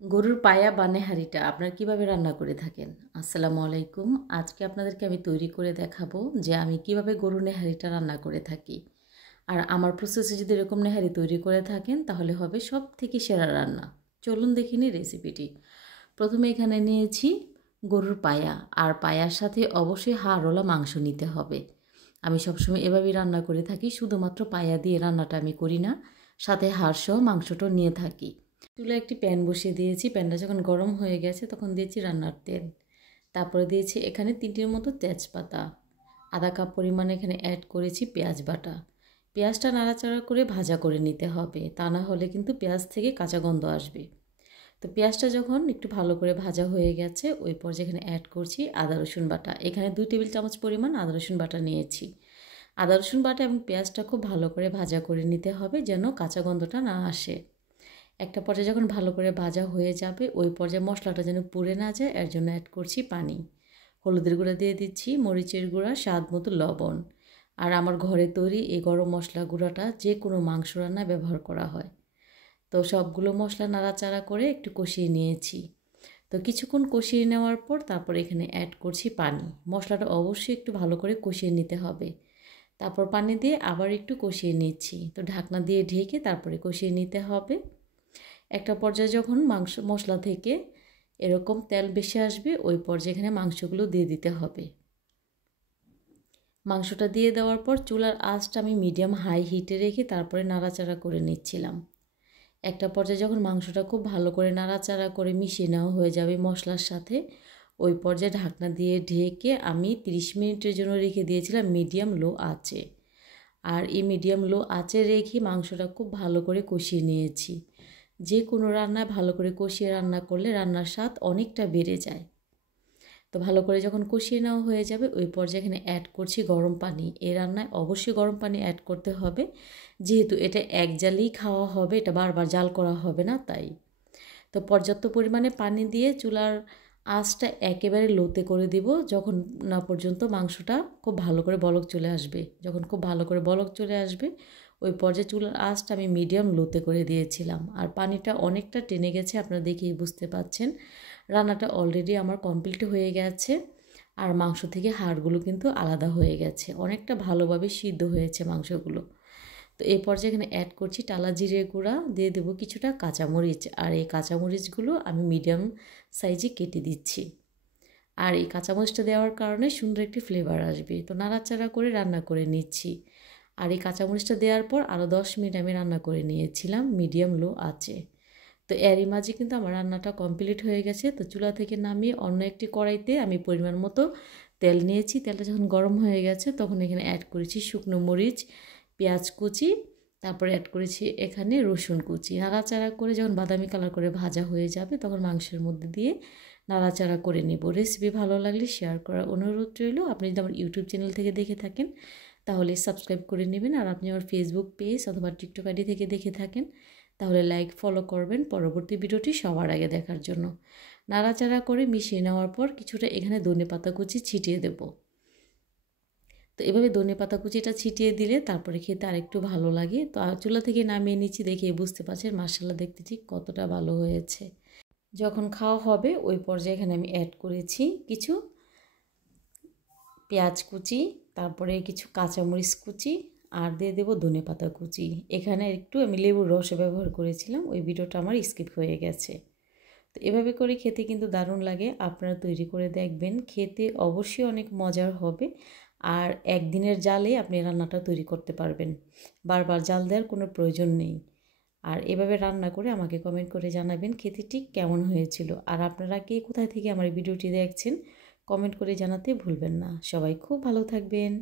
গরুর পায়া বা নেহারিটা আপনারা কিভাবে রান্না করে থাকেন? আসসালামু আলাইকুম। আজকে আপনাদেরকে আমি তৈরি করে দেখাবো যে আমি কিভাবে গরুর নেহারিটা রান্না করে থাকি। আর আমার প্রসেসে যদি এরকম নেহারি তৈরি করে থাকেন তাহলে হবে সবথেকে সেরা রান্না। চলুন দেখে নিই রেসিপিটি। প্রথমে এখানে নিয়েছি গরুর পায়া, আর পায়ার সাথে অবশ্যই হাড়ওয়ালা মাংস নিতে হবে। আমি সবসময় এভাবেই রান্না করে থাকি, শুধুমাত্র পায়া দিয়ে রান্নাটা আমি করি না, সাথে হাড়সহ মাংসটাও নিয়ে থাকি। চুলায় একটি প্যান বসিয়ে দিয়েছি। প্যানটা যখন গরম হয়ে গেছে তখন দিয়েছি রান্নার তেল। তারপরে দিয়েছি এখানে 3টির মতো তেজপাতা। আধা কাপ পরিমাণে এখানে অ্যাড করেছি পেঁয়াজ বাটা। পেঁয়াজটা নাড়াচাড়া করে ভাজা করে নিতে হবে, তা না হলে কিন্তু পেঁয়াজ থেকে কাঁচা গন্ধ আসবে। তো পেঁয়াজটা যখন একটু ভালো করে ভাজা হয়ে গেছে ওই পর্যায়ে এখানে অ্যাড করছি আদা রসুন বাটা। এখানে 2 টেবিল চামচ পরিমাণ আদা রসুন বাটা নিয়েছি। আদা রসুন বাটা এবং পেঁয়াজটা খুব ভালো করে ভাজা করে নিতে হবে যেন কাঁচা গন্ধটা না আসে। একটা পর্যায়ে যখন ভালো করে ভাজা হয়ে যাবে ওই পর্যায়ে মশলাটা যেন পুড়ে না যায়, এর জন্য অ্যাড করছি পানি। হলুদের গুঁড়া দিয়ে দিচ্ছি, মরিচের গুঁড়া, স্বাদ মতো লবণ। আর আমার ঘরে তৈরি এই গরম মশলা গুঁড়াটা যে কোনো মাংস রান্নায় ব্যবহার করা হয়। তো সবগুলো মশলা নাড়াচাড়া করে একটু কষিয়ে নিয়েছি। তো কিছুক্ষণ কষিয়ে নেওয়ার পর তারপর এখানে অ্যাড করছি পানি। মশলাটা অবশ্যই একটু ভালো করে কষিয়ে নিতে হবে। তারপর পানি দিয়ে আবার একটু কষিয়ে নিচ্ছি। তো ঢাকনা দিয়ে ঢেকে তারপরে কষিয়ে নিতে হবে। একটা পর্যায়ে যখন মশলা থেকে এরকম তেল বেশি আসবে ওই পর্যায়ে এখানে মাংসগুলো দিয়ে দিতে হবে। মাংসটা দিয়ে দেওয়ার পর চুলার আঁচটা আমি মিডিয়াম হাই হিটে রেখে তারপরে নাড়াচাড়া করে নিচ্ছিলাম। একটা পর্যায়ে যখন মাংসটা খুব ভালো করে নাড়াচাড়া করে মিশিয়ে নেওয়া হয়ে যাবে মশলার সাথে ওই পর্যায়ে ঢাকনা দিয়ে ঢেকে আমি 30 মিনিটের জন্য রেখে দিয়েছিলাম মিডিয়াম লো আঁচে। আর এই মিডিয়াম লো আঁচে রেখে মাংসটা খুব ভালো করে কষিয়ে নিয়েছি। যে কোনো রান্নায় ভালো করে কষিয়ে রান্না করলে রান্নার স্বাদ অনেকটা বেড়ে যায়। তো ভালো করে যখন কষিয়ে নেওয়া হয়ে যাবে ওই পর্যায়ে এখানে অ্যাড করছি গরম পানি। এই রান্নায় অবশ্যই গরম পানি অ্যাড করতে হবে, যেহেতু এটা এক জালেই খাওয়া হবে, এটা বারবার জাল করা হবে না তাই। তো পর্যাপ্ত পরিমাণে পানি দিয়ে চুলার আঁচটা একেবারে লোতে করে দিব যখন না পর্যন্ত মাংসটা খুব ভালো করে বলক চলে আসবে। যখন খুব ভালো করে বলক চলে আসবে ওই পর্যায়ে চুলার আঁচটা আমি মিডিয়াম লোতে করে দিয়েছিলাম। আর পানিটা অনেকটা টেনে গেছে, আপনারা দেখেই বুঝতে পাচ্ছেন। রান্নাটা অলরেডি আমার কমপ্লিট হয়ে গেছে। আর মাংস থেকে হাড়গুলো কিন্তু আলাদা হয়ে গেছে, অনেকটা ভালোভাবে সিদ্ধ হয়েছে মাংসগুলো। তো এই পর্যায়ে এখানে অ্যাড করছি টালা জিরে গুঁড়া, দিয়ে দেবো কিছুটা কাঁচামরিচ। আর এই কাঁচামরিচগুলো আমি মিডিয়াম সাইজে কেটে দিচ্ছি। আর এই কাঁচামরিচটা দেওয়ার কারণে সুন্দর একটি ফ্লেভার আসবে। তো নাড়াচাড়া করে রান্না করে নিচ্ছি। আর এই কাঁচামরিচটা দেওয়ার পর আরও 10 মিনিট আমি রান্না করে নিয়েছিলাম মিডিয়াম লো আঁচে। তো এরই মাঝে কিন্তু আমার রান্নাটা কমপ্লিট হয়ে গেছে। তো চুলা থেকে নামিয়ে অন্য একটি কড়াইতে আমি পরিমাণ মতো তেল নিয়েছি। তেলটা যখন গরম হয়ে গেছে তখন এখানে অ্যাড করেছি শুকনো মরিচ, পেঁয়াজ কুচি, তারপরে অ্যাড করেছি এখানে রসুন কুচি। নাড়াচাড়া করে যখন বাদামি কালার করে ভাজা হয়ে যাবে তখন মাংসের মধ্যে দিয়ে নাড়াচাড়া করে নেব। রেসিপি ভালো লাগলে শেয়ার করার অনুরোধ রইল। আপনি যদি আমার ইউটিউব চ্যানেল থেকে দেখে থাকেন তাহলে সাবস্ক্রাইব করে নেবেন। আর আপনি আমার ফেসবুক পেজ অথবা টিকটক আইডি থেকে দেখে থাকেন তাহলে লাইক ফলো করবেন পরবর্তী ভিডিওটি সবার আগে দেখার জন্য। নাড়াচাড়া করে মিশিয়ে নেওয়ার পর কিছুটা এখানে ধনেপাতা কুচি ছিটিয়ে দেব। তো এভাবে ধনেপাতা কুচিটা ছিটিয়ে দিলে তারপরে খেতে আরেকটু ভালো লাগে। তো চুলা থেকে নামিয়ে নিচ্ছি, দেখে বুঝতে পারছেন মাশাআল্লাহ দেখতে ঠিক কতটা ভালো হয়েছে। যখন খাওয়া হবে ওই পর্যায়ে এখানে আমি অ্যাড করেছি কিছু পেঁয়াজ কুচি, তারপরে কিছু কাঁচামরিচ কুচি, আর দিয়ে দেবো ধনেপাতা কুচি। এখানে একটু আমি লেবুর রস ব্যবহার করেছিলাম, ওই ভিডিওটা আমার স্কিপ হয়ে গেছে। তো এভাবে করে খেতে কিন্তু দারুণ লাগে, আপনারা তৈরি করে দেখবেন, খেতে অবশ্যই অনেক মজার হবে। আর একদিনের জালে আপনি রান্নাটা তৈরি করতে পারবেন, বারবার জাল দেওয়ার কোনো প্রয়োজন নেই। আর এভাবে রান্না করে আমাকে কমেন্ট করে জানাবেন খেতে ঠিক কেমন হয়েছিল। আর আপনারা কে কোথায় থেকে আমার ভিডিওটি দেখছেন কমেন্ট করে জানাতে ভুলবেন না। সবাই খুব ভালো থাকবেন।